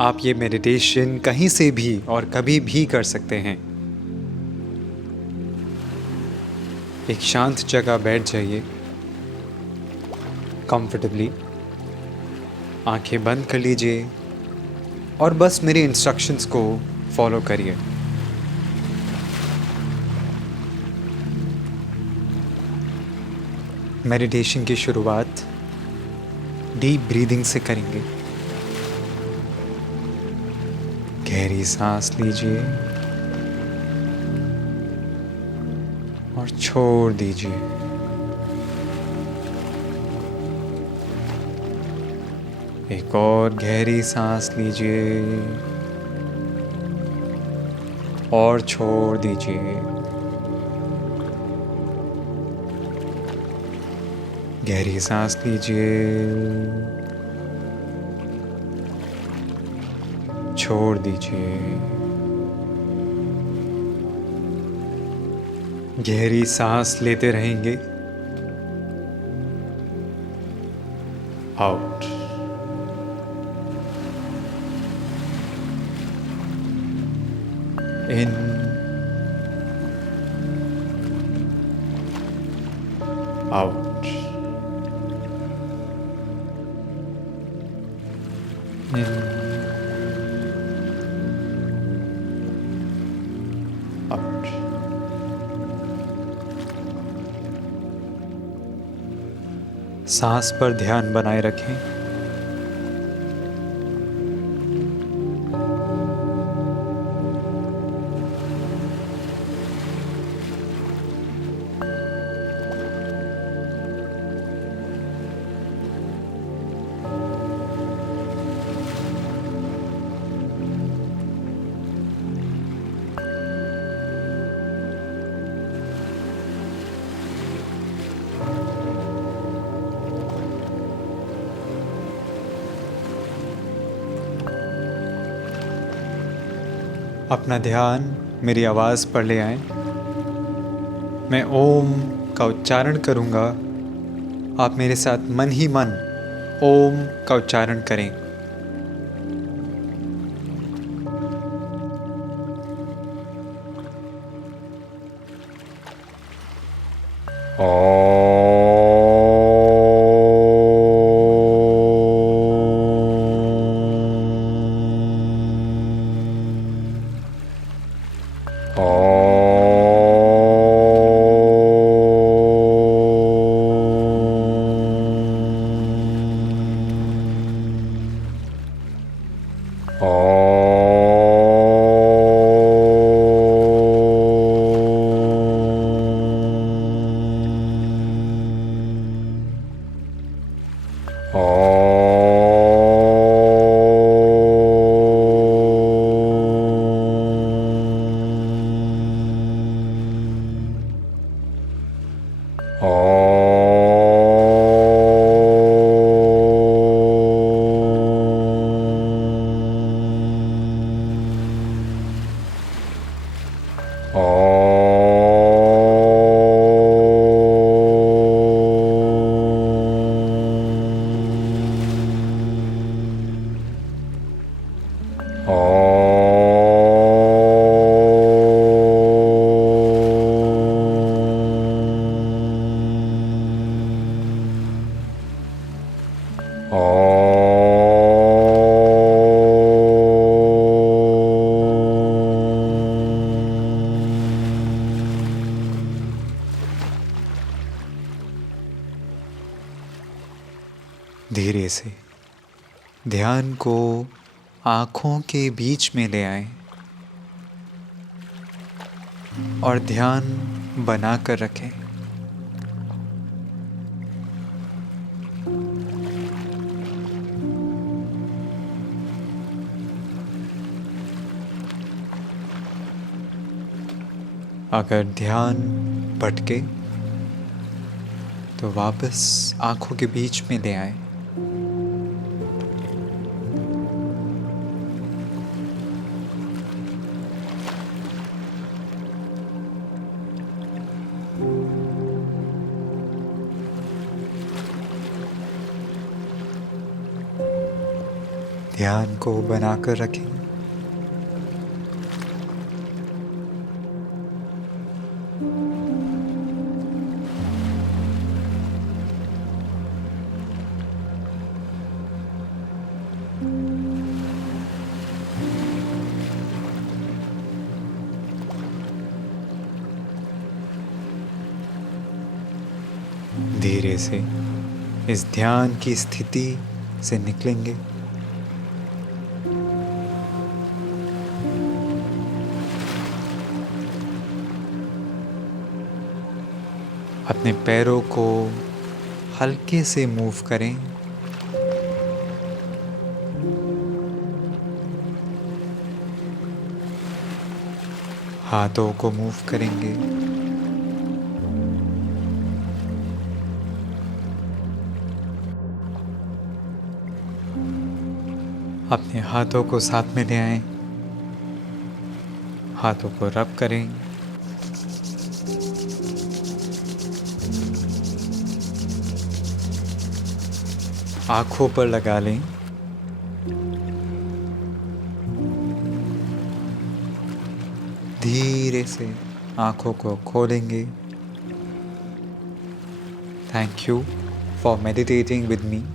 आप ये मेडिटेशन कहीं से भी और कभी भी कर सकते हैं। एक शांत जगह बैठ जाइए, कंफर्टेबली आंखें बंद कर लीजिए और बस मेरे इंस्ट्रक्शंस को फॉलो करिए। मेडिटेशन की शुरुआत डीप ब्रीदिंग से करेंगे। गहरी सांस लीजिए और छोड़ दीजिए। एक और गहरी सांस लीजिए और छोड़ दीजिए। गहरी सांस लीजिए, छोड़ दीजिए। गहरी सांस लेते रहेंगे, आउट। इन, आउट। इन, आउट। सांस पर ध्यान बनाए रखें। अपना ध्यान मेरी आवाज़ पर ले आएं। मैं ओम का उच्चारण करूंगा, आप मेरे साथ मन ही मन ओम का उच्चारण करें। धीरे से ध्यान को आँखों के बीच में ले आएं और ध्यान बना कर रखें। अगर ध्यान भटके तो वापस आँखों के बीच में ले आएं। ध्यान को बनाकर रखें। धीरे से इस ध्यान की स्थिति से निकलेंगे। अपने पैरों को हल्के से मूव करें। हाथों को मूव करेंगे। अपने हाथों को साथ में ले आएं। हाथों को रब करें। आंखों पर लगा लें। धीरे से आंखों को खोलेंगे। Thank you for meditating with me.